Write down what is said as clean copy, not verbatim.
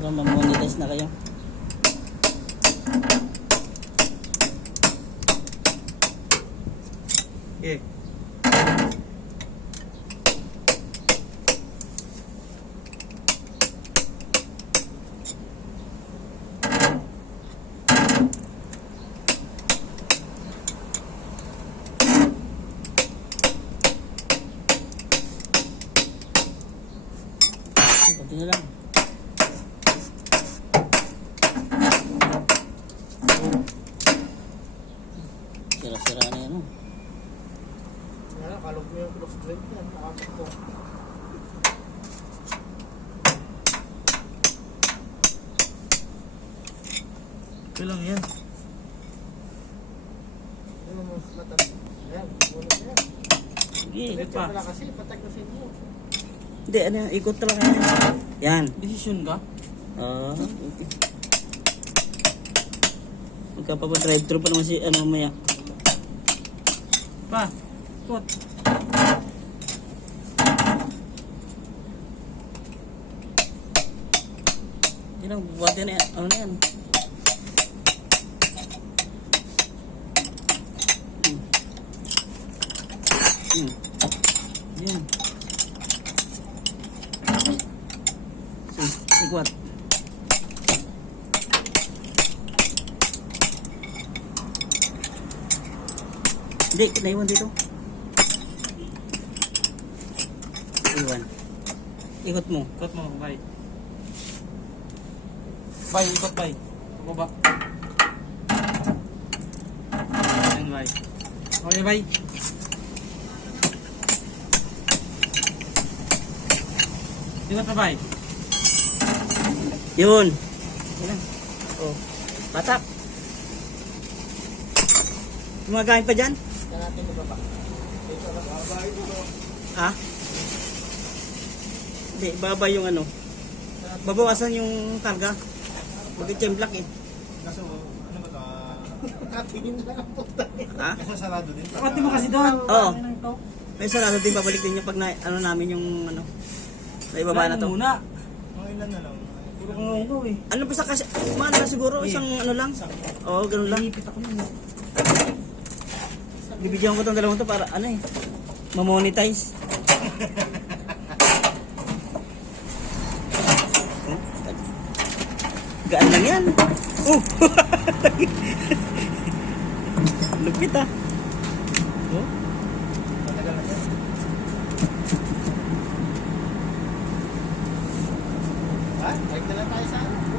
Para mamonetize na kayo. Okay. Kunti na lang. Sira-sira na yan. Kalog mo yung close drink yan. Nakapit ko. Okay lang yan. Ano mo matag? Ayan, muna yan. Sige. Ito pa. pala kasi, patag na sa inyo. Hindi, ano, ikot talaga yan. Yan. Desisyon ka? Okay. Magkapag-drive-thru pa naman si, ano, maya. Pa. Kot. Yan ang buwate na yan. Ano na yan? Yan. Sigwat. Hindi, naiwan dito. Iwan. Ikot mo. Kot mo, bay. Bay, ikot bay. Pababa. Yan bay. Okay bay. Ikot pa bay. Yun. Yan lang. Oh. Patak. Gumagain pa dyan? Yan natin ibaba. Ito na baba ito. Ha? Hindi, baba yung ano. Babawasan yung karga. Mag-chemlock eh. Kaso, ano ba ito? Katingin lang ang puta. Ha? Kaso sarado din. Pati mo kasi doon. Oo. Ano ito? May sarado din, babalik din yung pag na, ano namin yung ano. Naibaba na to. Muna. Mga ilan na lang. Puro kang ngayon ko eh. Ano pa sa kasi, mahal na siguro, isang ano lang. Oo, ganun lang. Nahihipit ako nun. Bibigyan ko itong dalawang to para ano eh, mamonetize. Gaan lang yan. Oh! Lupit ah. Oh? Matagal na yan. Ha? Balik na lang tayo sa ano?